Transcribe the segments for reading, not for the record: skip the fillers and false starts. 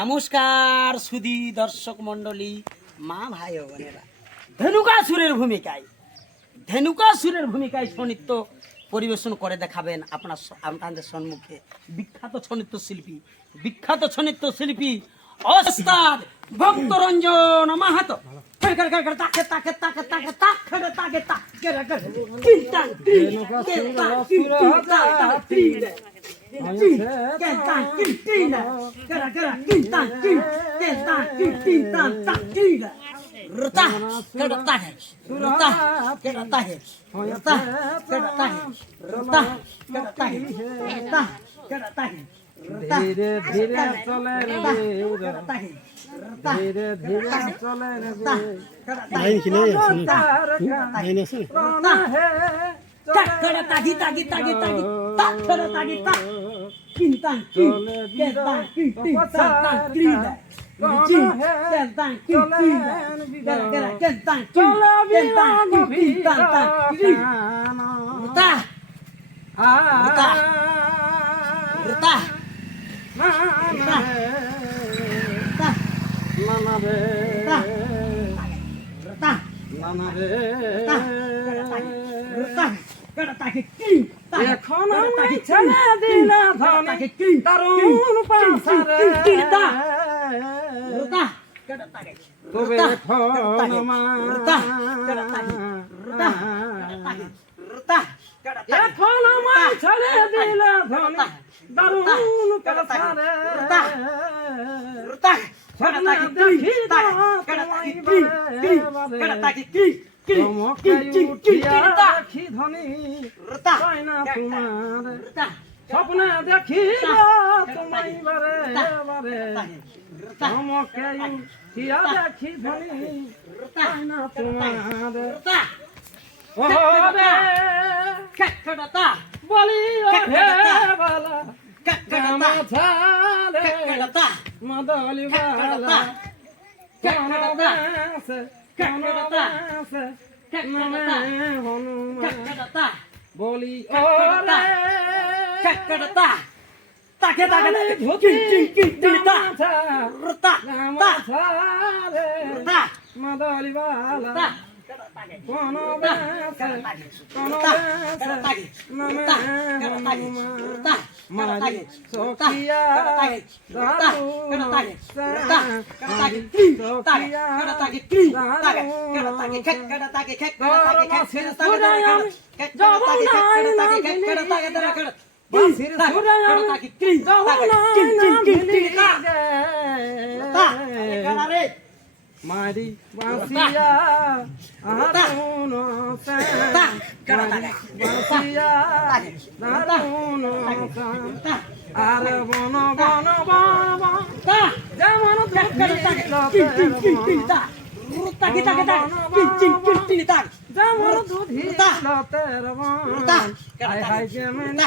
নমস্কার সুধী দর্শক মন্ডলী, মা ভাই ও বোনেরা, ধেনুকাসুরের ভূমিকায় ছনিত্য পরিবেশন করে দেখাবেন আপনাদের সম্মুখে বিখ্যাত ছনিত্য শিল্পী ওস্তাদ ভক্তরঞ্জন মাহাতো। ধীরে ধীরে চলে রে, ধীরে ধীরে চলে রে, এখন ছেড়ে দিলা ধনী তরুণ পাশারে, তবে এখন আমায় ছেড়ে দিলা ধনী তরুণ পাশারে, স্বপ্নে দেখি তোমায় বারে বারে, চমকে উঠিয়া দেখি ধনী না তোমার, বলি বালা মাদলি বালা বলি মাদলি বালা কোন মারি সখিয়া মারি বাঁশিয়া আরুন বাঁশিয়া দারুন, আর বন বন বন যেমন যেমন দুধি লতের বন, হাই যেমন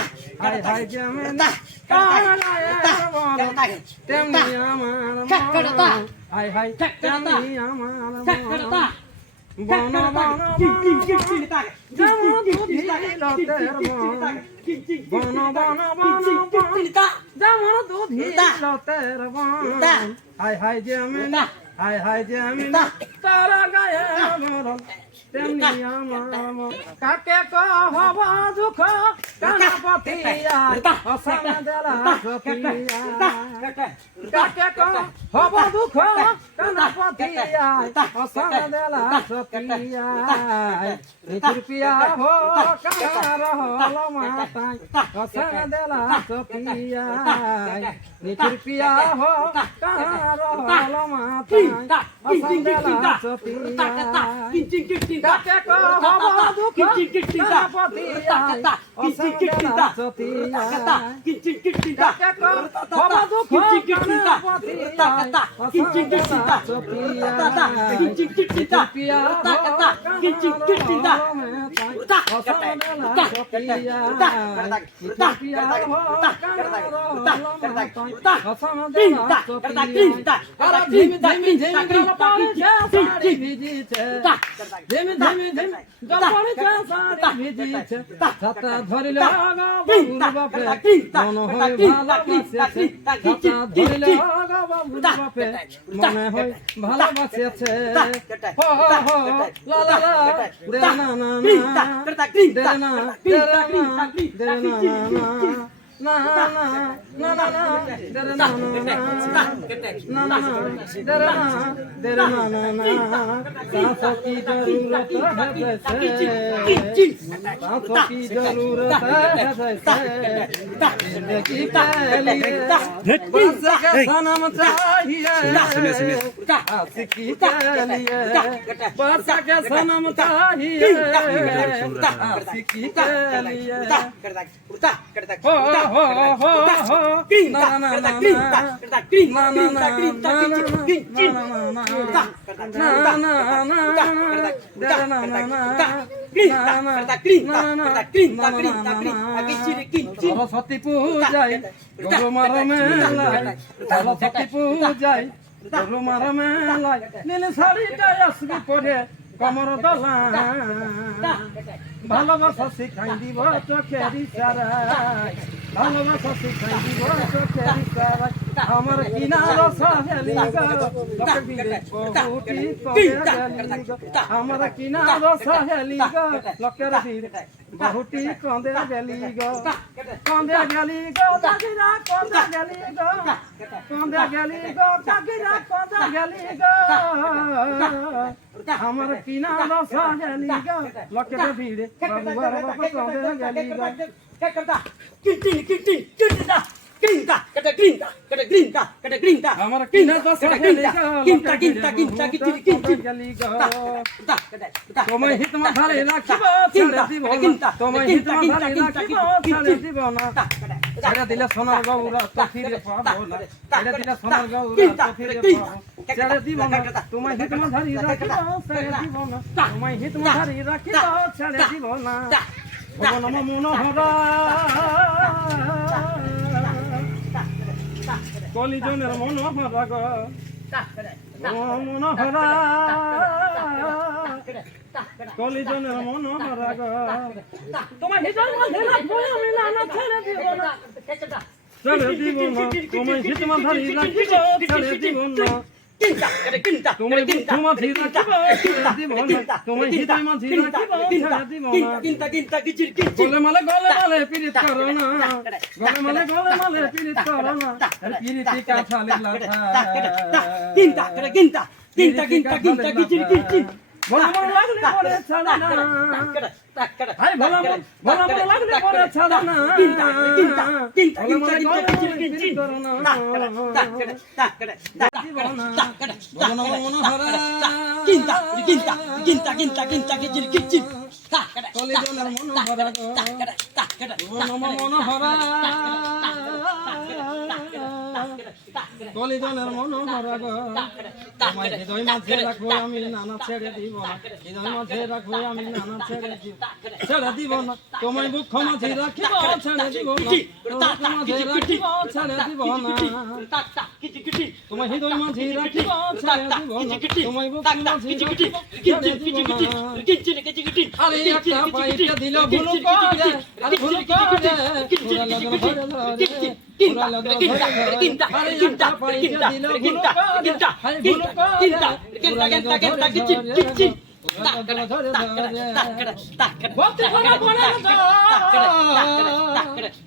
তেমনি আমার হাই হাই তেমনি আমার বন বন যেমন দুধি লতের বন, বন বন বন যেমন দুধি লতের বন, হাই হাই যেমন তারা গায়ে মরল তেমনি আমার মন। কাকে কহব দুঃখ কানা পথিয়ায় অসান দেলা সপিয়ায় কাকে কহব দুঃখ কানা পথিয়ায় অসান দেলা সপিয়ায় নিচুর পিয়া হো কার হল মাতায় অসান দেলা সপিয়ায় নিচুর পিয়া হো কার হল মাতায় অসান দেলা সপিয়ায় কাকে কহব দুঃখ কানা পথিয়ায় অসান দেলা সপিয়ায় কাকে কহব দুঃখ কানা পথিয়ায় অসান দেলা সপিয়ায় পিয়া ধরিল মনে হয় ভালোবাসেছে सनम चाहिए के सनम चाहिए सरस्वती पूजाय गरु मार मेलाय सरस्वती पूजाय गरु मार मेलाय नील শাড়িটা আসবি পরে কমর দলা ভালোবাসা শিখাই দিব চোখের ইশারায় ভালোবাসা শিখাই দিব চোখের ইশারায় আমার কিনার সাহেলি গো লোকে বিলে বহুটি কবে গেলি গো আমার কিনার সাহেলি গো লোকের বিলে বহুটি কন্দে গেলি গো কাকিরা কন্দে গেলি গো কাকিরা কন্দে গেলি গো আমার কিনার সাহেলি গো লোকের বিলে বাবুয়ার বাবা কন্দে গেলি গো আমার কিনা তোমায় হিত মাথারে রাখিব ছেড়ে দিব না তোমায় হিত মাথারে রাখিব ছেড়ে দিব না ছেড়ে দিলে সোনার গৌরা তো ফিরে পাবো না ছেড়ে দিলে সোনার গৌরা তো ফিরে পাবো ছেড়ে দিব না তোমায় হিত মাথারে রাখিব ছেড়ে দিব না তোমায় হিত মাথারে রাখিব ছেড়ে দিব না ভগবান মনোহরা কলিজনের মনোহরা গো মনোহরা কলিজনের মনোহরা গো তোমার হৃদয় মধ্যে রাখবো আমি না ছেড়ে দিব না ছেড়ে দিব না তোমার হৃদয় মধ্যে রাখিব ছেড়ে দিব না তোমায় বুদ্ধ মাঝি রাখিব ছেড়ে দিব না তোমায় হৃদয় মাঝি রাখিব ছেড়ে দিব না গলে মালে পীড়িত করো না গলে মালে পীড়িত করো না আর পীড়িতি কাছালে লাঠা ভোলা মন লাগলে পরে ছাড়ে না হাই ভোলা মন লাগলে পরে ছাড়ে না গলে মালে পীড়িত করো না মনোহরা কলিজনের মনোহরা মনোহরা কলিজনের মনোহরা গো তোমায় হৃদয় মাঝে রাখবো আমি নানা ছেড়ে দিব না হৃদয় মাঝে রাখবো আমি নানা ছেড়ে দিব না তোমায় বুক মাঝে রাখিব ছেড়ে দিব না মাঝে রাখিব ছেড়ে দিব না তোমায় হৃদয় মাঝে রাখিব ছেড়ে দিব না তোমায় বুক মাঝে রাখিব ছেড়ে দিব না আরে একটা পাইটা দিল ভুল করে আরে ভুল করে পুরা লগন ভরে ধরে পুরা লগন ভরে আরে একটা পাইটা দিল ভুল করে আরে ভুল করে পুরা লগন ভরে বলতে পারা বলে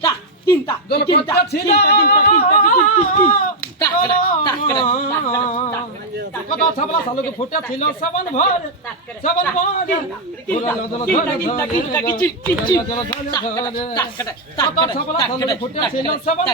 না তিনটা জলপথটা ছিল কত ছাবলা সালুকে ফুটে ছিল সেবন ভর কত ছাবলা সালুকে ফুটে ছিল সেবন